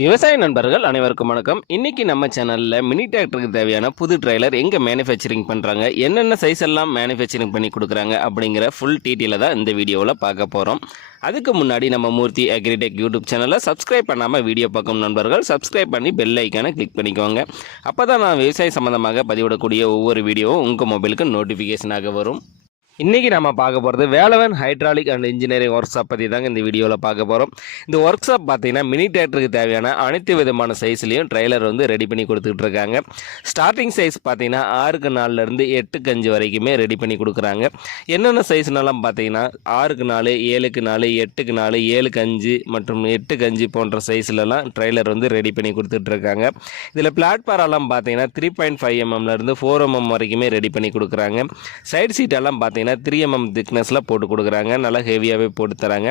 விவசாய நண்பர்கள் அனைவருக்கும் வணக்கம். இன்னைக்கு நம்ம சேனல்ல மினி டிராக்டருக்கு தேவையான புது ட்ரெய்லர் எங்க மேனுஃபேக்சரிங் பண்றாங்க, என்னென்ன சைஸ் எல்லாம் மேனுஃபேக்சரிங் பண்ணி கொடுக்குறாங்க அப்படிங்கிற ஃபுல் டீட்டெயிலை தான் இந்த வீடியோவில் பார்க்க போகிறோம். அதுக்கு முன்னாடி நம்ம மூர்த்தி அக்ரிடெக் யூடியூப் சேனலை சப்ஸ்கிரைப் பண்ணாமல் வீடியோ பார்க்கும் நண்பர்கள் சப்ஸ்கிரைப் பண்ணி பெல் ஐக்கானை கிளிக் பண்ணிக்கோங்க. அப்போ தான் நான் விவசாய சம்மந்தமாக பதிவிடக்கூடிய ஒவ்வொரு வீடியோவும் உங்கள் மொபைலுக்கு நோட்டிஃபிகேஷனாக வரும். இன்றைக்கி நம்ம பார்க்க போகிறது Velavan hydraulic and engineering work shop பற்றி தாங்க இந்த வீடியோவில் பார்க்க போகிறோம். இந்த ஒர்க் ஷாப் பார்த்தீங்கன்னா மினி டிராக்டருக்கு தேவையான அனைத்து விதமான சைஸ்லையும் ட்ரெய்லர் வந்து ரெடி பண்ணி கொடுத்துட்டு இருக்காங்க. ஸ்டார்டிங் சைஸ் பார்த்தீங்கன்னா 6க்கு 4லேருந்து 8க்கு 5 வரைக்குமே ரெடி பண்ணி கொடுக்குறாங்க. என்னென்ன சைஸ்னாலும் பார்த்தீங்கன்னா 6க்கு 4, 7க்கு 4, 8க்கு 4, 7க்கு 5 மற்றும் 8க்கு 5 போன்ற சைஸ்லலாம் ட்ரெய்லர் வந்து ரெடி பண்ணி கொடுத்துட்ருக்காங்க. இதில் பிளாட்பாரெல்லாம் பார்த்தீங்கன்னா 3.5 mmலேருந்து 4 mm வரைக்குமே ரெடி பண்ணி கொடுக்குறாங்க. சைடு சீட்டெல்லாம் பார்த்தீங்கன்னா 3 mm திக்னஸில் போட்டு கொடுக்குறாங்க. நல்லா ஹெவியாகவே போட்டு தராங்க.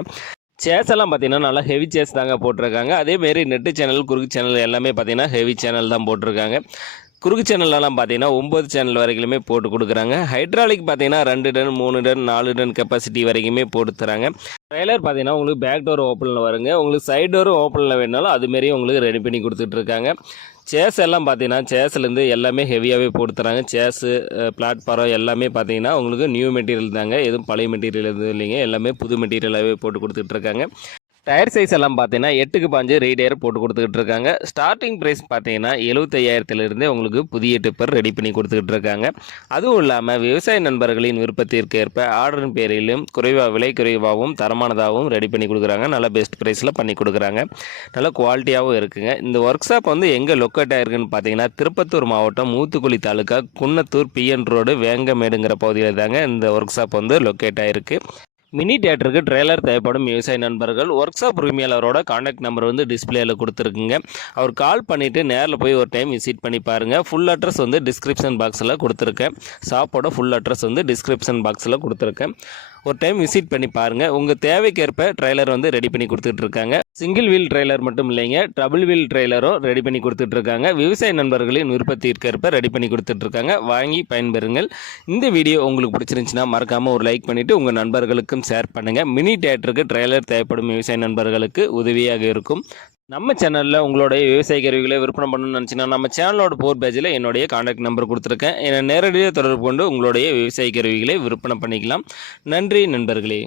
சேஸ் எல்லாம் பார்த்தீங்கன்னா நல்லா ஹெவி சேஸ் தாங்க போட்டிருக்காங்க. அதேமாரி நெட்டு சேனல், குறுக்கு சேனல் எல்லாமே பார்த்தீங்கன்னா ஹெவி சேனல் தான் போட்டிருக்காங்க. குறுக்கு சேனல்லாம் பார்த்தீங்கன்னா 9 சேனல் வரைக்குமே போட்டு கொடுக்குறாங்க. ஹைட்ராலிக் பார்த்தீங்கன்னா 2 டன், 3 டன், 4 டன் கெப்பாசிட்டி வரைக்குமே போட்டு தராங்க. ட்ரெய்லர் பார்த்தீங்கன்னா உங்களுக்கு பேக் டோர் ஓப்பனில் வருங்க. உங்களுக்கு சைடு டோர் ஓப்பனில் வேணாலும் அதுமாரி உங்களுக்கு ரெடி பண்ணி கொடுத்துட்ருக்காங்க. சேஸ் எல்லாம் பார்த்தீங்கன்னா சேஸ்லேருந்து எல்லாமே ஹெவியாகவே போட்டு தராங்க. சேஸு, பிளாட்பாரம் எல்லாமே பார்த்தீங்கன்னா உங்களுக்கு நியூ மெட்டீரியல் தாங்க, எதுவும் பழைய மெட்டீரியல் எதுவும் இல்லைங்க. எல்லாமே புது மெட்டீரியலாகவே போட்டு கொடுத்துட்ருக்காங்க. டயர் சைஸ் எல்லாம் பார்த்தீங்கன்னா 8க்கு 5 ரீடயர் போட்டு கொடுத்துக்கிட்டு இருக்காங்க. ஸ்டார்டிங் ப்ரைஸ் பார்த்தீங்கன்னா 75,000 உங்களுக்கு புதிய டிப்பர் ரெடி பண்ணி கொடுத்துக்கிட்டு இருக்காங்க. அதுவும் இல்லாமல் விவசாய நண்பர்களின் விருப்பத்திற்கு ஏற்ப ஆர்டரின் பேரிலும் விலை குறைவாகவும் தரமானதாகவும் ரெடி பண்ணி கொடுக்குறாங்க. நல்ல பெஸ்ட் ப்ரைஸில் பண்ணி கொடுக்குறாங்க. நல்ல குவாலிட்டியாகவும் இருக்குங்க. இந்த ஒர்க் ஷாப் வந்து எங்கே லொக்கேட் ஆகிருக்குன்னு பார்த்தீங்கன்னா திருப்பத்தூர் மாவட்டம் ஊத்துக்குளி தாலுக்கா குன்னத்தூர் PN ரோடு வேங்கமேடுங்கிற பகுதியில் தாங்க இந்த ஒர்க் ஷாப் வந்து லொக்கேட் ஆகிருக்கு. மினி தியேட்டருக்கு ட்ரெய்லர் தேவைப்படும் விவசாய நண்பர்கள் ஒர்க் ஷாப் உரிமையாளரோட கான்டாக்ட் நம்பர் வந்து டிஸ்பிளேயில் கொடுத்துருக்குங்க. அவர் கால் பண்ணிவிட்டு நேரில் போய் ஒரு டைம் விசிட் பண்ணி பாருங்கள். ஃபுல் அட்ரஸ் வந்து டிஸ்கிரிப்ஷன் பாக்ஸில் கொடுத்துருக்கேன். ஷாப்போட ஃபுல் அட்ரஸ் வந்து டிஸ்கிரிப்ஷன் பாக்ஸில் கொடுத்துருக்கேன். ஒரு டைம் விசிட் பண்ணி பாருங்கள். உங்கள் தேவைக்கேற்ப ட்ரெய்லர் வந்து ரெடி பண்ணி கொடுத்துட்ருக்காங்க. சிங்கிள் வீல் ட்ரெய்லர் மட்டும் இல்லைங்க, டபுள் வீல் ட்ரெய்லரும் ரெடி பண்ணி கொடுத்துட்ருக்காங்க. விவசாய நண்பர்களின் விருப்பத்திற்கேற்ப ரெடி பண்ணி கொடுத்துட்ருக்காங்க. வாங்கி பயன்பெறுங்கள். இந்த வீடியோ உங்களுக்கு பிடிச்சிருந்துச்சுன்னா மறக்காமல் ஒரு லைக் பண்ணிவிட்டு உங்கள் நண்பர்களுக்கும் ஷேர் பண்ணுங்கள். மினி தியேட்டருக்கு ட்ரெய்லர் தேவைப்படும் விவசாய நண்பர்களுக்கு உதவியாக இருக்கும். நம்ம சேனலில் உங்களுடைய விவசாய கருவிகளை விற்பனை பண்ணணும்னு நினச்சிங்கன்னா நம்ம சேனலோட போர் பேஜில் என்னுடைய கான்டாக்ட் நம்பர் கொடுத்துருக்கேன். என்னை நேரடியாக தொடர்பு கொண்டு உங்களுடைய விவசாய கருவிகளை விற்பனை பண்ணிக்கலாம். நன்றி நண்பர்களே.